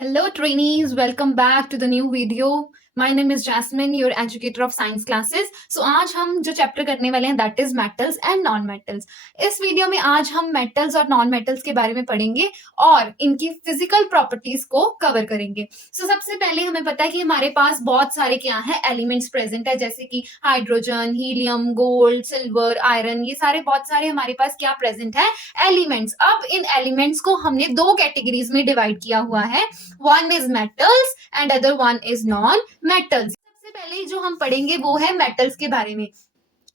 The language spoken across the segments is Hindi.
Hello, trainees. Welcome back to the new video. My name is Jasmine, your educator of science classes. So आज हम जो चैप्टर करने वाले हैं that is metals and non metals. इस वीडियो में आज हम metals और non metals के बारे में पढ़ेंगे और इनकी फिजिकल प्रॉपर्टीज को कवर करेंगे. सबसे पहले हमें पता है कि हमारे पास बहुत सारे क्या है एलिमेंट्स प्रेजेंट है, जैसे कि hydrogen, helium, gold, silver, iron, ये सारे बहुत सारे हमारे पास क्या प्रेजेंट है एलिमेंट्स. अब इन एलिमेंट्स को हमने दो कैटेगरीज में डिवाइड किया हुआ है. One is metals and other one is non metals. सबसे पहले जो हम पढ़ेंगे वो है मेटल्स के बारे में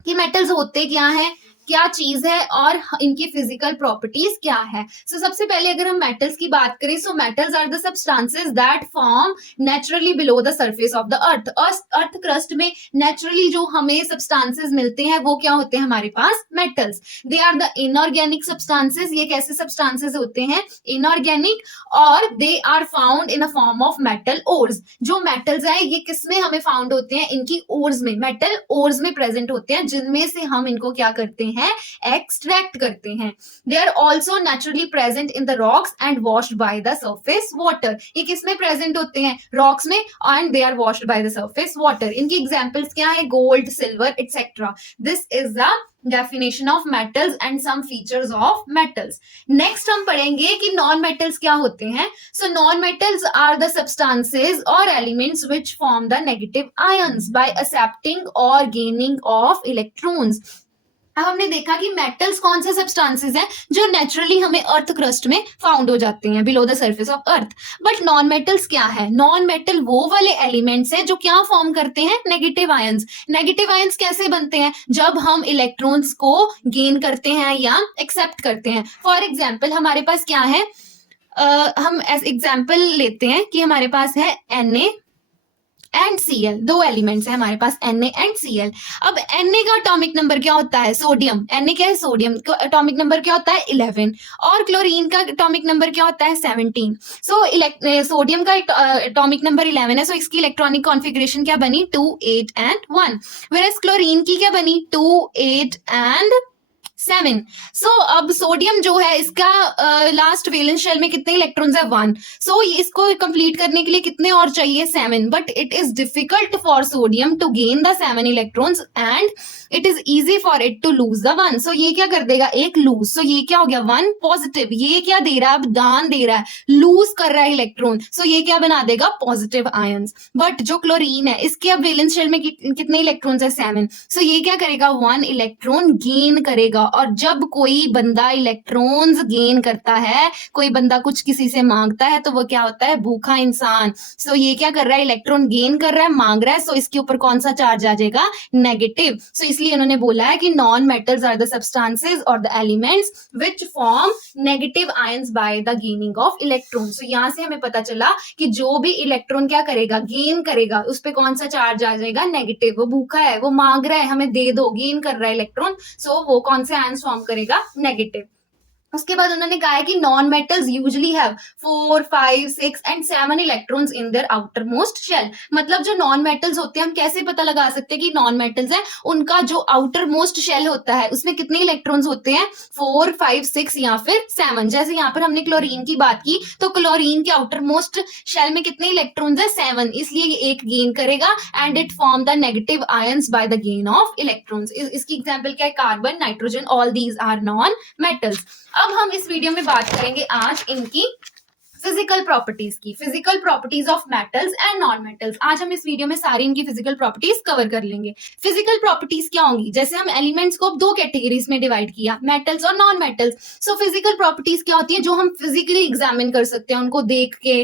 कि मेटल्स होते क्या है, क्या चीज है और इनकी फिजिकल प्रॉपर्टीज क्या है. सबसे पहले अगर हम मेटल्स की बात करें, so metals are the substances that form naturally below the surface of the earth. Earth crust में नेचुरली जो हमें सब्सटेंसेस मिलते हैं वो क्या होते हैं हमारे पास metals. They are the inorganic substances. ये कैसे सब्सटेंसेस होते हैं इनऑर्गेनिक, और they are found in a form of metal ores. जो मेटल्स है ये किसमें हमें फाउंड होते हैं, इनकी ओर्स में, मेटल ओर्स में प्रेजेंट होते हैं, जिनमें से हम इनको क्या करते हैं एक्सट्रैक्ट करते हैं. They are also naturally present in the rocks and washed by the surface water. ये किसमें प्रेजेंट होते हैं रॉक्स में, and they are washed by the surface water. इनकी एग्जांपल्स क्या है, gold, silver etcetera. This is the definition of metals and some features of metals. Next हम पढ़ेंगे कि non metals क्या होते हैं. So non metals are the substances or elements which form the negative ions by accepting or gaining of electrons. अब हमने देखा कि मेटल्स कौन से सब्सटेंसेस हैं जो नेचुरली हमें अर्थ क्रस्ट में फाउंड हो जाते हैं below the surface of earth. But non metals क्या है, नॉन मेटल वो वाले एलिमेंट्स हैं जो क्या फॉर्म करते हैं नेगेटिव आयंस. नेगेटिव आयंस कैसे बनते हैं, जब हम इलेक्ट्रॉन्स को गेन करते हैं या एक्सेप्ट करते हैं. फॉर एग्जाम्पल हमारे पास क्या है, हम एज एग्जाम्पल लेते हैं कि हमारे पास है Na एंड Cl. दो एलिमेंट्स है हमारे पास Na एंड Cl. अब Na का एटॉमिक नंबर क्या होता है, सोडियम. Na क्या है, सोडियम का एटॉमिक नंबर क्या होता है 11, और क्लोरीन का एटॉमिक नंबर क्या होता है 17. सोडियम का एटॉमिक नंबर 11 है, सो इसकी इलेक्ट्रॉनिक कॉन्फ़िगरेशन क्या बनी 2 8 एंड 1. वेयरएज क्लोरीन की क्या बनी 2 8 एंड 7. अब सोडियम जो है इसका लास्ट वैलेंस शेल में कितने इलेक्ट्रॉन्स है 1. इसको कंप्लीट करने के लिए कितने और चाहिए 7. But it is difficult for sodium to gain the 7 electrons and it is easy for it to lose the 1. ये क्या कर देगा, एक लूज. ये क्या हो गया 1 पॉजिटिव. ये क्या दे रहा है, अब दान दे रहा है, लूज कर रहा है इलेक्ट्रॉन. ये क्या बना देगा पॉजिटिव आयंस. बट जो क्लोरीन है इसके अब वैलेंस शेल में कितने इलेक्ट्रॉन्स है 7. ये क्या करेगा 1 इलेक्ट्रॉन गेन करेगा. और जब कोई बंदा इलेक्ट्रॉन्स गेन करता है, कोई बंदा कुछ किसी से मांगता है, तो वो क्या होता है भूखा इंसान. ये क्या कर रहा है, इलेक्ट्रॉन गेन कर रहा है, मांग रहा है. इसके ऊपर कौन सा चार्ज आ जाएगा, नेगेटिव. इसलिए इन्होंने बोला है कि non metals are the substances और the elements which form negative ions by the gaining of electron. यहां से हमें पता चला कि जो भी इलेक्ट्रॉन क्या करेगा, गेन करेगा, उस पर कौन सा चार्ज आ जाएगा, नेगेटिव. वो भूखा है, वो मांग रहा है हमें दे दो, गेन कर रहा है इलेक्ट्रॉन. वो कौन से आयंस फॉर्म करेगा, नेगेटिव. उसके बाद उन्होंने कहा है कि non metals usually have 4 5 6 and 7 electrons in their outermost shell. मतलब जो नॉन मेटल्स होते हैं, हम कैसे पता लगा सकते हैं कि नॉन मेटल्स हैं, उनका जो आउटर मोस्ट शेल होता है उसमें कितने इलेक्ट्रॉन्स होते हैं 4 5 6 या फिर 7. जैसे यहाँ पर हमने क्लोरीन की बात की, तो क्लोरीन के आउटर मोस्ट शेल में कितने इलेक्ट्रॉन्स है 7. इसलिए ये एक गेन करेगा and it form the negative ions by the gain of electrons. इसकी एग्जाम्पल क्या है, carbon, nitrogen, all these are non metals. अब हम इस वीडियो में बात करेंगे आज इनकी फिजिकल प्रॉपर्टीज की, physical properties of metals and non metals. आज हम इस वीडियो में सारी इनकी फिजिकल प्रॉपर्टीज कवर कर लेंगे. फिजिकल प्रॉपर्टीज क्या होंगी, जैसे हम एलिमेंट्स को दो कैटेगरीज में डिवाइड किया, मेटल्स और नॉन मेटल्स. फिजिकल प्रॉपर्टीज क्या होती है, जो हम फिजिकली एग्जामिन कर सकते हैं, उनको देख के,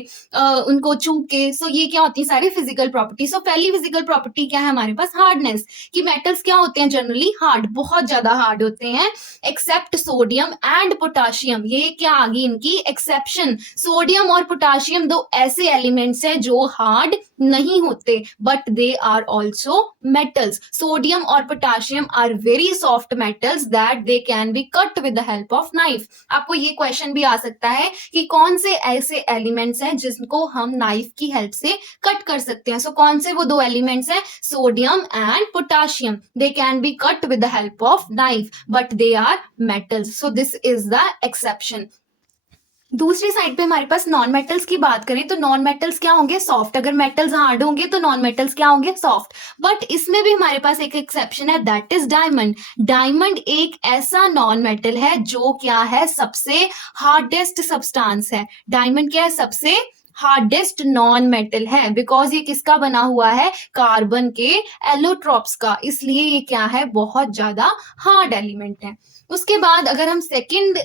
उनको छू के. ये क्या होती है सारी फिजिकल प्रॉपर्टीज. पहली फिजिकल प्रॉपर्टी क्या है हमारे पास, हार्डनेस. कि मेटल्स क्या होते हैं जनरली हार्ड, बहुत ज्यादा हार्ड होते हैं, एक्सेप्ट सोडियम एंड पोटाशियम. ये क्या आ गई इनकी एक्सेप्शन. सोडियम और पोटाशियम दो ऐसे एलिमेंट्स हैं जो हार्ड नहीं होते, but they are also metals. Sodium और potassium are very soft metals that they can be cut with the help of knife. आपको ये क्वेश्चन भी आ सकता है कि कौन से ऐसे एलिमेंट्स हैं जिनको हम नाइफ की हेल्प से कट कर सकते हैं. कौन से वो दो एलिमेंट्स हैं, sodium and potassium. They can be cut with the help of knife, but they are metals. This is the exception. दूसरी साइड पे हमारे पास नॉन मेटल्स की बात करें तो नॉन मेटल्स क्या होंगे, सॉफ्ट। अगर मेटल्स हार्ड होंगे तो नॉन मेटल्स क्या होंगे, सॉफ्ट। बट इसमें भी हमारे पास एक एक्सेप्शन है, दैट इज डायमंड। डायमंड एक ऐसा नॉन मेटल है जो क्या है, सबसे हार्डेस्ट सब्सटेंस है। डायमंड क्या है, सबसे हार्डेस्ट नॉन मेटल है, बिकॉज ये किसका बना हुआ है, कार्बन के एलोट्रॉप्स का, इसलिए ये क्या है, बहुत ज्यादा हार्ड एलिमेंट है। उसके बाद अगर हम सेकंड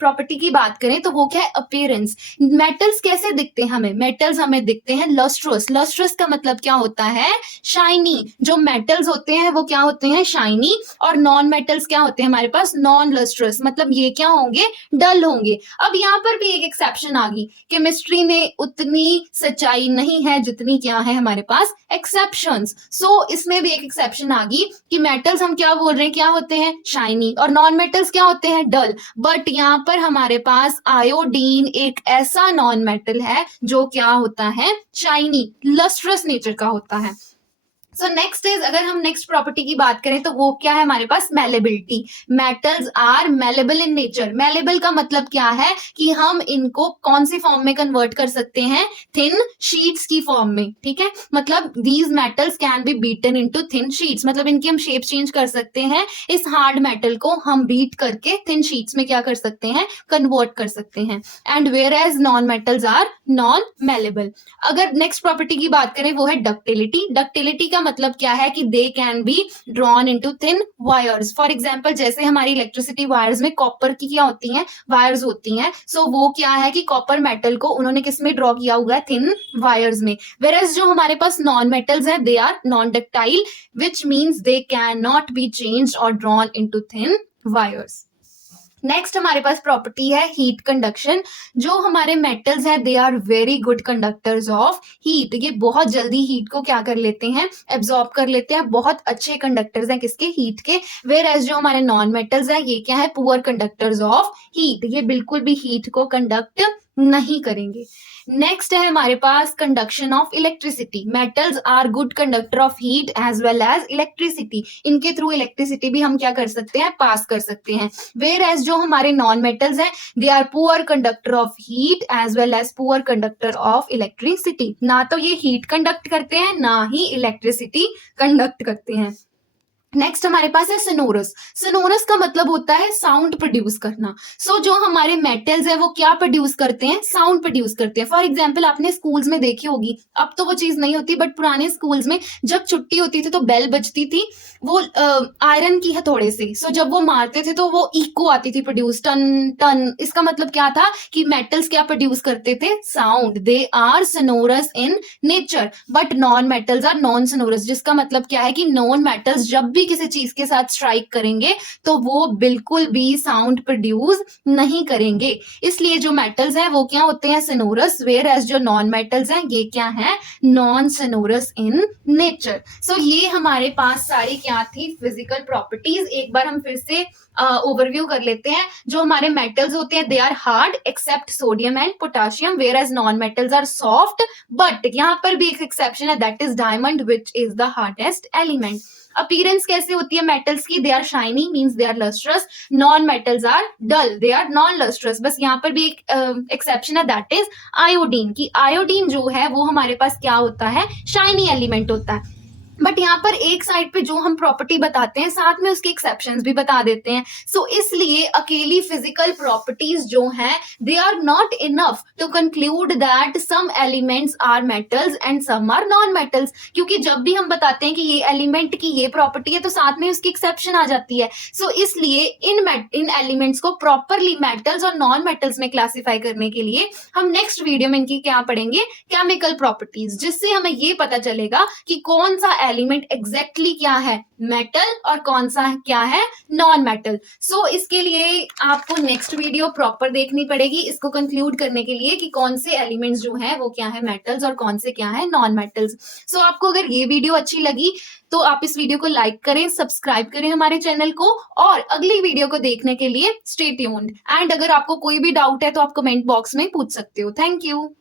प्रॉपर्टी की बात करें तो वो क्या है, अपीयरेंस। मेटल्स कैसे दिखते हैं हमें, मेटल्स हमें दिखते हैं लस्ट्रस। लस्ट्रस का मतलब क्या होता है, शाइनी। जो मेटल्स होते हैं वो क्या होते हैं, शाइनी। और नॉन मेटल्स क्या होते हैं हमारे पास, नॉन लस्ट्रस, मतलब ये क्या होंगे, डल होंगे। अब यहाँ पर भी एक एक्सेप्शन आ गई, केमिस्ट्री में उतनी सच्चाई नहीं है जितनी क्या है हमारे पास एक्सेप्शंस। सो इसमें भी एक एक्सेप्शन आ गई कि मेटल्स हम क्या बोल रहे हैं, क्या होते हैं, शाइनी, और नॉन मेटल्स क्या होते हैं, डल। बट यहाँ पर हमारे पास आयोडीन एक ऐसा नॉन मेटल है जो क्या होता है, शाइनी, लस्ट्रस नेचर का होता है। सो नेक्स्ट इज, अगर हम नेक्स्ट प्रॉपर्टी की बात करें तो वो क्या है हमारे पास, malleability. Metals are malleable in nature. Malleable का मतलब क्या है कि हम इनको कौन सी फॉर्म में कन्वर्ट कर सकते हैं, थिन शीट्स की फॉर्म में, ठीक है। मतलब these metals can be beaten into thin sheets, मतलब इनकी हम शेप चेंज कर सकते हैं। इस हार्ड मेटल को हम बीट करके थिन शीट्स में क्या कर सकते हैं, कन्वर्ट कर सकते हैं। And whereas non metals are non malleable. अगर नेक्स्ट प्रॉपर्टी की बात करें वो है डक्टिलिटी। डक्टिलिटी का मतलब क्या है कि दे can be drawn into thin wires. For example जैसे हमारी इलेक्ट्रिसिटी वायर्स में कॉपर की क्या होती हैं, वायर्स होती हैं। सो वो क्या है कि कॉपर मेटल को उन्होंने किस में ड्रॉ किया हुआ है, थिन वायर्स में। वेयरएज जो हमारे पास नॉन मेटल्स हैं they are non ductile, which means they can not be changed और drawn into thin wires. Next हमारे पास प्रॉपर्टी है हीट कंडक्शन। जो हमारे मेटल्स हैं they are very good conductors of heat. ये बहुत जल्दी हीट को क्या कर लेते हैं, एब्जॉर्ब कर लेते हैं, बहुत अच्छे कंडक्टर्स हैं किसके, हीट के। वेयर एज जो हमारे नॉन मेटल्स हैं ये क्या है, पुअर कंडक्टर्स ऑफ हीट। ये बिल्कुल भी हीट को कंडक्ट नहीं करेंगे। नेक्स्ट है हमारे पास conduction of electricity. Metals are good conductor of heat as well as electricity. इनके थ्रू इलेक्ट्रिसिटी भी हम क्या कर सकते हैं, पास कर सकते हैं। वेयर एज जो हमारे नॉन मेटल्स हैं they are poor conductor of heat as well as poor conductor of electricity. ना तो ये हीट कंडक्ट करते हैं ना ही इलेक्ट्रिसिटी कंडक्ट करते हैं। नेक्स्ट हमारे पास है सोनोरस। सोनोरस का मतलब होता है साउंड प्रोड्यूस करना। सो जो हमारे मेटल्स है वो क्या प्रोड्यूस करते हैं, साउंड प्रोड्यूस करते हैं। फॉर एग्जांपल आपने स्कूल्स में देखी होगी, अब तो वो चीज नहीं होती, बट पुराने स्कूल्स में जब छुट्टी होती थी तो बेल बजती थी, वो आयरन की हथौड़े से। सो जब वो मारते थे तो वो इको आती थी प्रोड्यूस, टन टन। इसका मतलब क्या था कि मेटल्स क्या प्रोड्यूस करते थे, sound. They are sonorous in nature, but non metals are non sonorous. जिसका मतलब क्या है कि नॉन मेटल्स जब भी किसी चीज के साथ स्ट्राइक करेंगे तो वो बिल्कुल भी साउंड प्रोड्यूस नहीं करेंगे। इसलिए जो मेटल्स हैं वो क्या होते हैं, सोनोरस। वेयर एज जो नॉन मेटल्स हैं ये क्या है, नॉन सोनोरस इन नेचर। सो ये हमारे पास सारी क्या थी, फिजिकल प्रॉपर्टीज। एक बार हम फिर से ओवरव्यू कर लेते हैं। जो हमारे मेटल्स होते हैं they are hard except sodium and potassium, whereas non metals are soft. But यहाँ पर भी एक एक्सेप्शन है, that is diamond which is the hardest element. Appearance कैसे होती है मेटल्स की, they are shiny means they are lustrous. Non metals are dull, they are non lustrous. बस यहाँ पर भी एक एक्सेप्शन है, दैट इज आयोडीन की। आयोडीन जो है वो हमारे पास क्या होता है, शाइनी एलिमेंट होता है। बट यहाँ पर एक साइड पे जो हम प्रॉपर्टी बताते हैं साथ में उसके एक्सेप्शंस भी बता देते हैं। सो इसलिए अकेली फिजिकल प्रॉपर्टीज जो हैं they are not enough to conclude that some elements are metals and some are non metals. क्योंकि जब भी हम बताते हैं कि ये एलिमेंट की ये प्रॉपर्टी है तो साथ में उसकी एक्सेप्शन आ जाती है। सो इसलिए इन एलिमेंट्स को प्रॉपरली मेटल्स और नॉन मेटल्स में क्लासिफाई करने के लिए हम नेक्स्ट वीडियो में इनकी क्या पढ़ेंगे, केमिकल प्रॉपर्टीज, जिससे हमें ये पता चलेगा कि कौन सा एलिमेंट एग्जैक्टली क्या है, मेटल, और कौन सा क्या है, नॉन मेटल। सो इसके लिए आपको नेक्स्ट वीडियो प्रॉपर देखनी पड़ेगी इसको कंक्लूड करने के लिए कि कौन से एलिमेंट्स जो हैं वो क्या है मेटल्स और कौन से क्या है नॉन मेटल्स। सो आपको अगर ये वीडियो अच्छी लगी तो आप इस वीडियो को लाइक करें, सब्सक्राइब करें हमारे चैनल को, और अगली वीडियो को देखने के लिए स्टे ट्यून्ड। एंड अगर आपको कोई भी डाउट है तो आप कमेंट बॉक्स में पूछ सकते हो। Thank you.